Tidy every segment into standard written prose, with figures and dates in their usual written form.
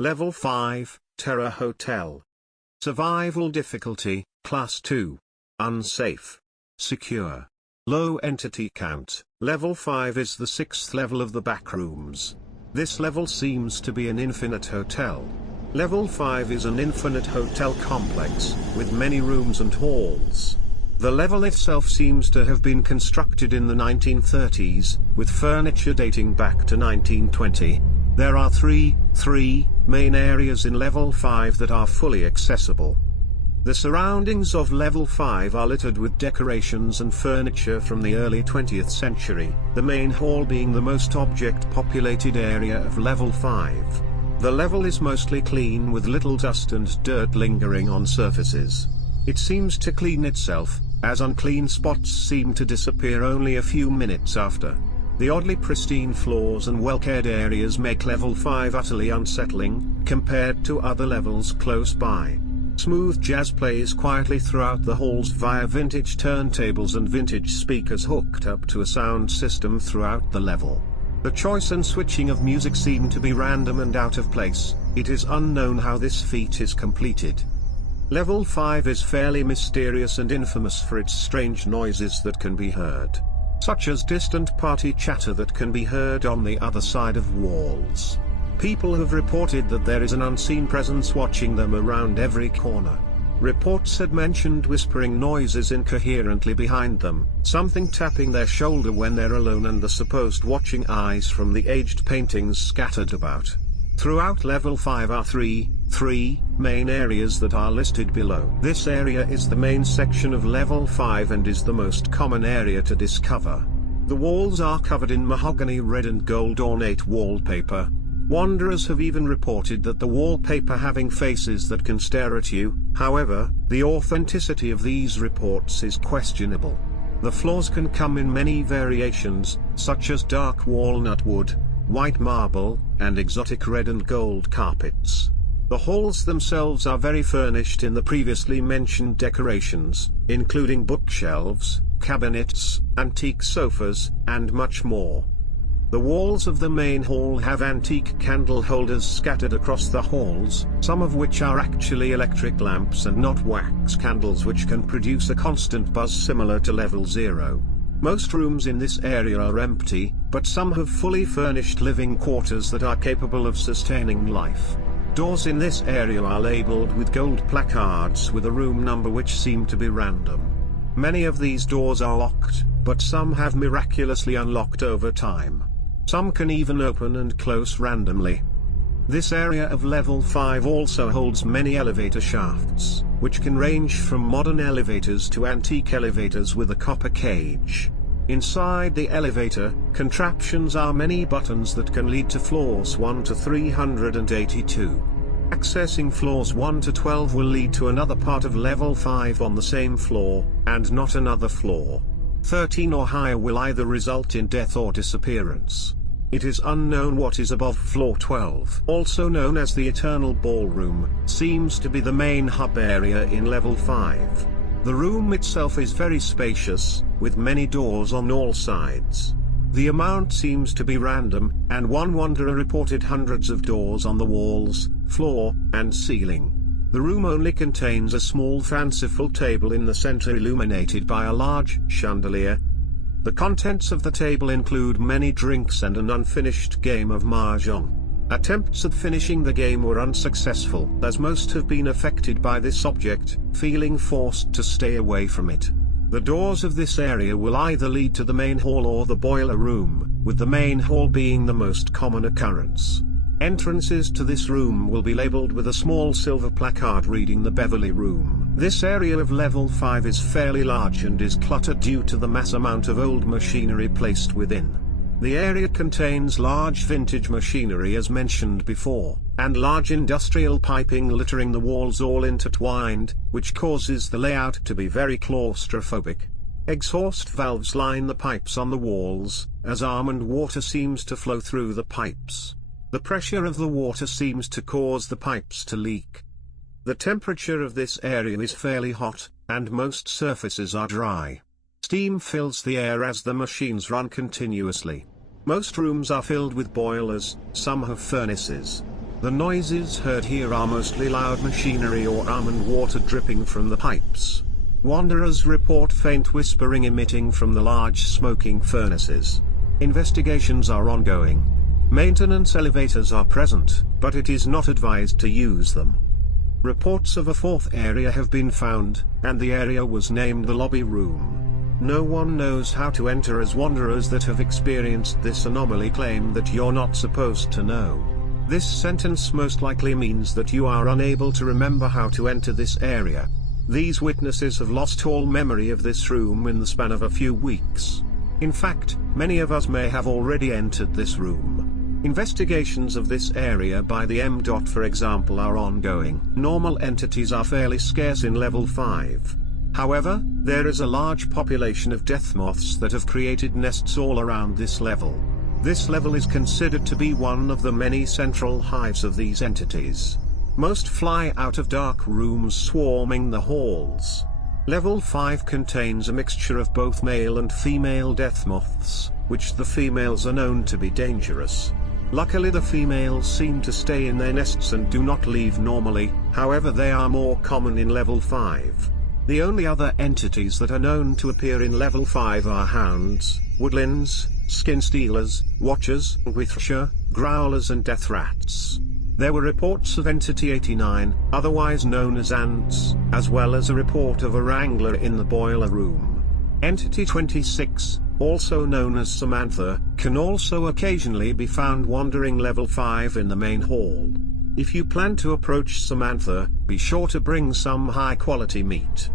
Level 5, Terror Hotel. Survival difficulty, Class 2. Unsafe. Secure. Low entity count. Level 5 is the 6th level of the Backrooms. This level seems to be an infinite hotel. Level 5 is an infinite hotel complex, with many rooms and halls. The level itself seems to have been constructed in the 1930s, with furniture dating back to 1920. There are three main areas in Level 5 that are fully accessible. The surroundings of Level 5 are littered with decorations and furniture from the early 20th century, the main hall being the most object-populated area of Level 5. The level is mostly clean with little dust and dirt lingering on surfaces. It seems to clean itself, as unclean spots seem to disappear only a few minutes after. The oddly pristine floors and well-cared areas make Level 5 utterly unsettling, compared to other levels close by. Smooth jazz plays quietly throughout the halls via vintage turntables and vintage speakers hooked up to a sound system throughout the level. The choice and switching of music seem to be random and out of place. It is unknown how this feat is completed. Level 5 is fairly mysterious and infamous for its strange noises that can be heard, such as distant party chatter that can be heard on the other side of walls. People have reported that there is an unseen presence watching them around every corner. Reports had mentioned whispering noises incoherently behind them, something tapping their shoulder when they're alone, and the supposed watching eyes from the aged paintings scattered about. Throughout Level 5 are three main areas that are listed below. This area is the main section of Level 5 and is the most common area to discover. The walls are covered in mahogany red and gold ornate wallpaper. Wanderers have even reported that the wallpaper having faces that can stare at you. However, the authenticity of these reports is questionable. The floors can come in many variations, such as dark walnut wood, white marble, and exotic red and gold carpets. The halls themselves are very furnished in the previously mentioned decorations, including bookshelves, cabinets, antique sofas, and much more. The walls of the main hall have antique candle holders scattered across the halls, some of which are actually electric lamps and not wax candles, which can produce a constant buzz similar to Level 0. Most rooms in this area are empty, but some have fully furnished living quarters that are capable of sustaining life. Doors in this area are labeled with gold placards with a room number which seem to be random. Many of these doors are locked, but some have miraculously unlocked over time. Some can even open and close randomly. This area of Level 5 also holds many elevator shafts, which can range from modern elevators to antique elevators with a copper cage. Inside the elevator, contraptions are many buttons that can lead to floors 1 to 382. Accessing floors 1 to 12 will lead to another part of Level 5 on the same floor, and not another floor. 13 or higher will either result in death or disappearance. It is unknown what is above floor 12, also known as the Eternal Ballroom, seems to be the main hub area in Level 5. The room itself is very spacious, with many doors on all sides. The amount seems to be random, and one wanderer reported hundreds of doors on the walls, floor, and ceiling. The room only contains a small fanciful table in the center illuminated by a large chandelier. The contents of the table include many drinks and an unfinished game of mahjong. Attempts at finishing the game were unsuccessful, as most have been affected by this object, feeling forced to stay away from it. The doors of this area will either lead to the main hall or the boiler room, with the main hall being the most common occurrence. Entrances to this room will be labeled with a small silver placard reading the Beverly Room. This area of Level 5 is fairly large and is cluttered due to the mass amount of old machinery placed within. The area contains large vintage machinery as mentioned before, and large industrial piping littering the walls all intertwined, which causes the layout to be very claustrophobic. Exhaust valves line the pipes on the walls, as almond water seems to flow through the pipes. The pressure of the water seems to cause the pipes to leak. The temperature of this area is fairly hot, and most surfaces are dry. Steam fills the air as the machines run continuously. Most rooms are filled with boilers, some have furnaces. The noises heard here are mostly loud machinery or almond water dripping from the pipes. Wanderers report faint whispering emitting from the large smoking furnaces. Investigations are ongoing. Maintenance elevators are present, but it is not advised to use them. Reports of a fourth area have been found, and the area was named the lobby room. No one knows how to enter, as wanderers that have experienced this anomaly claim that you're not supposed to know. This sentence most likely means that you are unable to remember how to enter this area. These witnesses have lost all memory of this room in the span of a few weeks. In fact, many of us may have already entered this room. Investigations of this area by the M. for example are ongoing. Normal entities are fairly scarce in level 5. However, there is a large population of death moths that have created nests all around this level. This level is considered to be one of the many central hives of these entities. Most fly out of dark rooms swarming the halls. Level 5 contains a mixture of both male and female death moths, which the females are known to be dangerous. Luckily the females seem to stay in their nests and do not leave normally, however they are more common in level 5. The only other entities that are known to appear in level 5 are hounds, woodlands, skin stealers, watchers, wither, growlers and death rats. There were reports of Entity 89, otherwise known as ants, as well as a report of a wrangler in the boiler room. Entity 26, also known as Samantha, can also occasionally be found wandering level 5 in the main hall. If you plan to approach Samantha, be sure to bring some high-quality meat.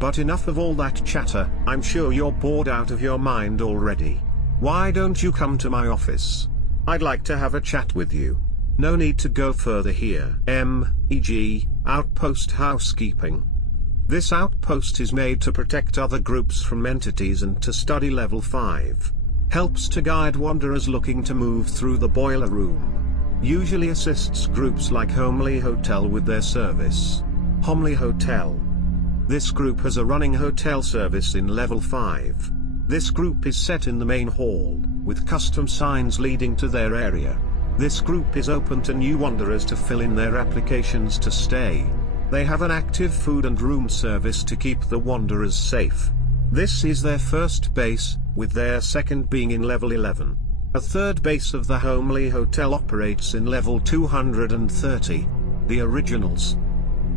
But enough of all that chatter, I'm sure you're bored out of your mind already. Why don't you come to my office? I'd like to have a chat with you. No need to go further here. MEG, Outpost Housekeeping. This outpost is made to protect other groups from entities and to study level 5. Helps to guide wanderers looking to move through the boiler room. Usually assists groups like Homely Hotel with their service. Homely Hotel. This group has a running hotel service in level 5. This group is set in the main hall, with custom signs leading to their area. This group is open to new wanderers to fill in their applications to stay. They have an active food and room service to keep the wanderers safe. This is their first base, with their second being in level 11. A third base of the Homely Hotel operates in level 230. The Originals.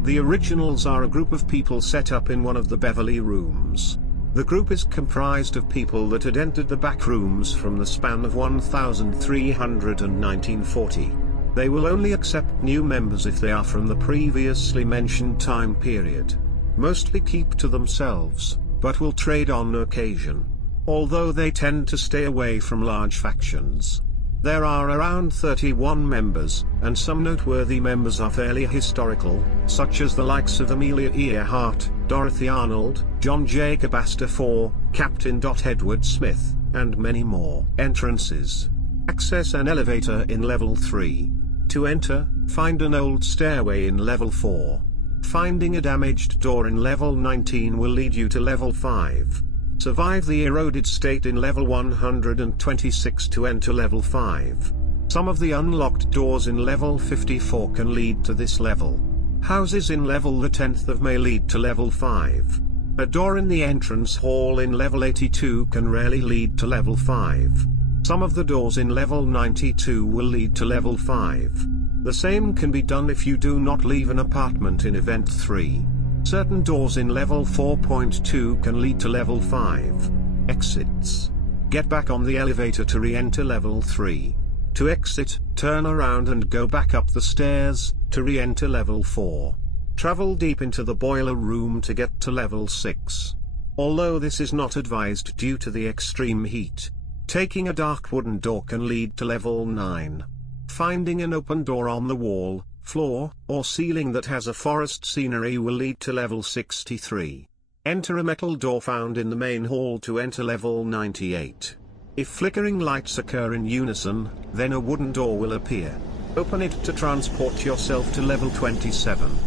The Originals are a group of people set up in one of the Beverly rooms. The group is comprised of people that had entered the Backrooms from the span of 1300 and 1940. They will only accept new members if they are from the previously mentioned time period. Mostly keep to themselves, but will trade on occasion. Although they tend to stay away from large factions. There are around 31 members, and some noteworthy members are fairly historical, such as the likes of Amelia Earhart, Dorothy Arnold, John Jacob Astor IV, Captain Edward Smith, and many more. Entrances. Access an elevator in level 3. To enter, find an old stairway in level 4. Finding a damaged door in level 19 will lead you to level 5. Survive the eroded state in level 126 to enter level 5. Some of the unlocked doors in level 54 can lead to this level. Houses in level the 10th of May lead to level 5. A door in the entrance hall in level 82 can rarely lead to level 5. Some of the doors in level 92 will lead to level 5. The same can be done if you do not leave an apartment in event 3. Certain doors in level 4.2 can lead to level 5. Exits. Get back on the elevator to re-enter level 3. To exit, turn around and go back up the stairs, to re-enter level 4. Travel deep into the boiler room to get to level 6. Although this is not advised due to the extreme heat. Taking a dark wooden door can lead to level 9. Finding an open door on the wall, floor, or ceiling that has a forest scenery will lead to level 63. Enter a metal door found in the main hall to enter level 98. If flickering lights occur in unison, then a wooden door will appear. Open it to transport yourself to level 27.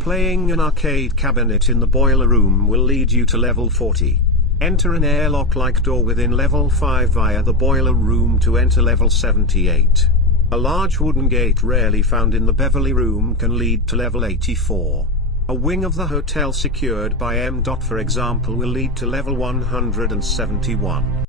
Playing an arcade cabinet in the boiler room will lead you to level 40. Enter an airlock-like door within level 5 via the boiler room to enter level 78. A large wooden gate rarely found in the Beverly room can lead to level 84. A wing of the hotel secured by M. For example will lead to level 171.